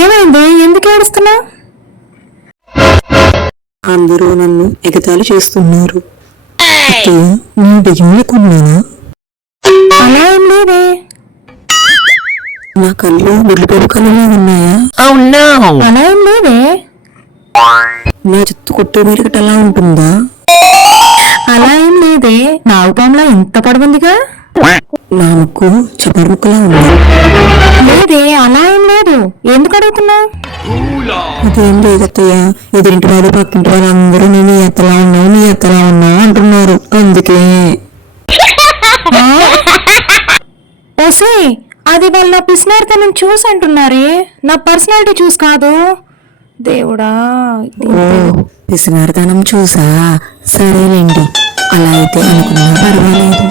ఏమైంది? ఎందుకు ఏడుస్తున్నా? అందరూ నన్ను ఎగతాళి చేస్తున్నారు. నీ బియ్యంలో కొన్నానా? అలా ఏం లేదే. నా కళ్ళు గుడ్లు కళ్ళలో ఉన్నాయా? అలా ఏం లేదే. నా జుత్తు కొట్టే మీరకట ఎలా ఉంటుందా? అలా ఏం లేదే. నాగుపాములా ఇంత పొడవుందిగా. నా ముక్కు చపర ముక్కలా ఉంది. లేదే, అలా ఏం లేదు. ఎందుకు అడుగుతున్నా? అదేం లేదత్తయ్య, ఎదురింటి వాళ్ళు పక్కింటి వాళ్ళు అందరూ నేను ఎత్తలా ఉన్నా అంటున్నారు. అందుకే. ఓసే, అది వాళ్ళు నా పిసినారితనం చూసి అంటున్నారే, నా పర్సనాలిటీ చూసి కాదు. దేవుడా, పిసినారితనం చూసా? సరేలేండి, అలా అయితే అనుకున్నా పర్వాలేదు.